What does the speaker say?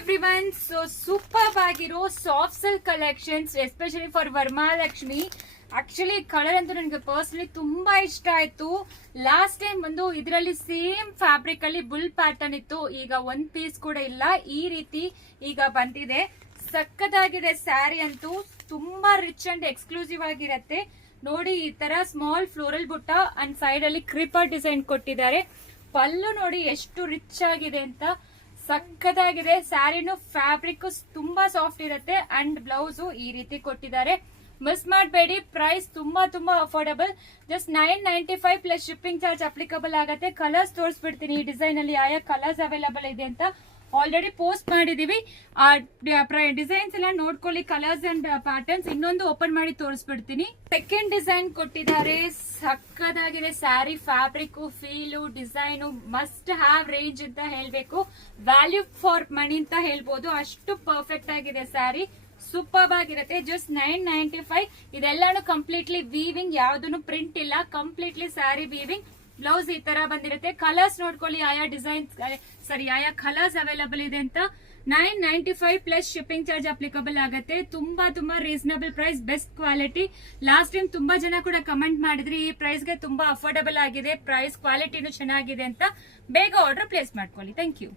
everyone. So superb ಆಗಿರೋ soft silk collections especially for Varamahalakshmi. Actually colour ಅಂತೂ ನನಗೆ personally ತುಂಬಾ ಇಷ್ಟ ಆಯ್ತು. ಲಾಸ್ಟ್ ಟೈಮ್ ಬಂದು ಇದರಲ್ಲಿ ಸೇಮ್ ಫ್ಯಾಬ್ರಿಕ್ ಅಲ್ಲಿ ಬುಲ್ ಪ್ಯಾಟರ್ನ್ ಇತ್ತು. ಈಗ ಒಂದ್ ಪೀಸ್ ಕೂಡ ಇಲ್ಲ, ಈ ರೀತಿ ಈಗ ಬಂದಿದೆ. ಸಕ್ಕತ್ತಾಗಿದೆ ಸ್ಯಾರಿ ಅಂತೂ, ತುಂಬಾ ರಿಚ್ ಅಂಡ್ ಎಕ್ಸ್ಕ್ಲೂಸಿವ್ ಆಗಿರತ್ತೆ. ನೋಡಿ, ಈ ತರ ಸ್ಮಾಲ್ ಫ್ಲೋರಲ್ ಬುಟ್ಟ ಅಂಡ್ ಸೈಡ್ ಅಲ್ಲಿ ಕ್ರೀಪರ್ ಡಿಸೈನ್ ಕೊಟ್ಟಿದ್ದಾರೆ. ಪಲ್ಲು ನೋಡಿ ಎಷ್ಟು ರಿಚ್ ಆಗಿದೆ ಅಂತ, ಸಕ್ಕತ್ತಾಗಿದೆ. ಸ್ಯಾರಿನು ಫ್ಯಾಬ್ರಿಕ್ ತುಂಬಾ ಸಾಫ್ಟ್ ಇರುತ್ತೆ ಅಂಡ್ ಬ್ಲೌಸ್ ಈ ರೀತಿ ಕೊಟ್ಟಿದ್ದಾರೆ. ಮಿಸ್ ಮಾಡಬೇಡಿ, ಪ್ರೈಸ್ ತುಂಬಾ affordable. Just 995 plus shipping charge applicable ಆಗುತ್ತೆ. ಕಲರ್ಸ್ ತೋರಿಸ್ಬಿಡ್ತೀನಿ ಈ ಡಿಸೈನ್ ಅಲ್ಲಿ ಯಾವ ಕಲರ್ಸ್ ಅವೈಲಬಲ್ ಇದೆ ಅಂತ. ಆಲ್ರೆಡಿ ಪೋಸ್ಟ್ ಮಾಡಿದೀವಿ. ಆ ಡಿಸೈನ್ಸ್ ಎಲ್ಲ ನೋಡ್ಕೊಳ್ಳಿ, ಕಲರ್ಸ್ ಅಂಡ್ ಪ್ಯಾಟರ್ನ್ಸ್. ಇನ್ನೊಂದು ಓಪನ್ ಮಾಡಿ ತೋರಿಸ್ಬಿಡ್ತೀನಿ. ಸೆಕೆಂಡ್ ಡಿಸೈನ್ ಕೊಟ್ಟಿದ್ದಾರೆ, ಸಕ್ಕದಾಗಿದೆ. Sari fabric, feel, design must have range ಅಂತ ಹೇಳ್ಬೇಕು. ವ್ಯಾಲ್ಯೂ ಫಾರ್ ಮನಿ ಅಂತ ಹೇಳ್ಬೋದು, ಅಷ್ಟು ಪರ್ಫೆಕ್ಟ್ ಆಗಿದೆ ಸ್ಯಾರಿ. ಸೂಪರ್ ಆಗಿರುತ್ತೆ. ಜಸ್ಟ್ 995. ಇದೆಲ್ಲಾನು ಕಂಪ್ಲೀಟ್ಲಿ ವೀವಿಂಗ್, ಯಾವ್ದು ಪ್ರಿಂಟ್ ಇಲ್ಲ, ಕಂಪ್ಲೀಟ್ಲಿ ಸ್ಯಾರಿ ವೀವಿಂಗ್. ಬ್ಲೌಸ್ ಈ ತರ ಬಂದಿರುತ್ತೆ. ಕಲರ್ಸ್ ನೋಡ್ಕೊಳ್ಳಿ, ಆಯಾ ಡಿಸೈನ್ಸ್ ಆಯಾ ಕಲರ್ಸ್ ಅವೈಲಬಲ್ ಇದೆ ಅಂತ. 995 ಪ್ಲಸ್ ಶಿಪ್ಪಿಂಗ್ ಚಾರ್ಜ್ ಅಪ್ಲಿಕಬಲ್ ಆಗುತ್ತೆ. ತುಂಬಾ reasonable price, best quality. Last time ತುಂಬಾ ಜನ ಕೂಡ ಕಮೆಂಟ್ ಮಾಡಿದ್ರಿ, ಈ ಪ್ರೈಸ್ಗೆ ತುಂಬಾ ಅಫೋರ್ಡಬಲ್ ಆಗಿದೆ, ಪ್ರೈಸ್ ಕ್ವಾಲಿಟಿನೂ ಚೆನ್ನಾಗಿದೆ ಅಂತ. ಬೇಗ ಆರ್ಡರ್ ಪ್ಲೇಸ್ ಮಾಡ್ಕೊಳ್ಳಿ. Thank you.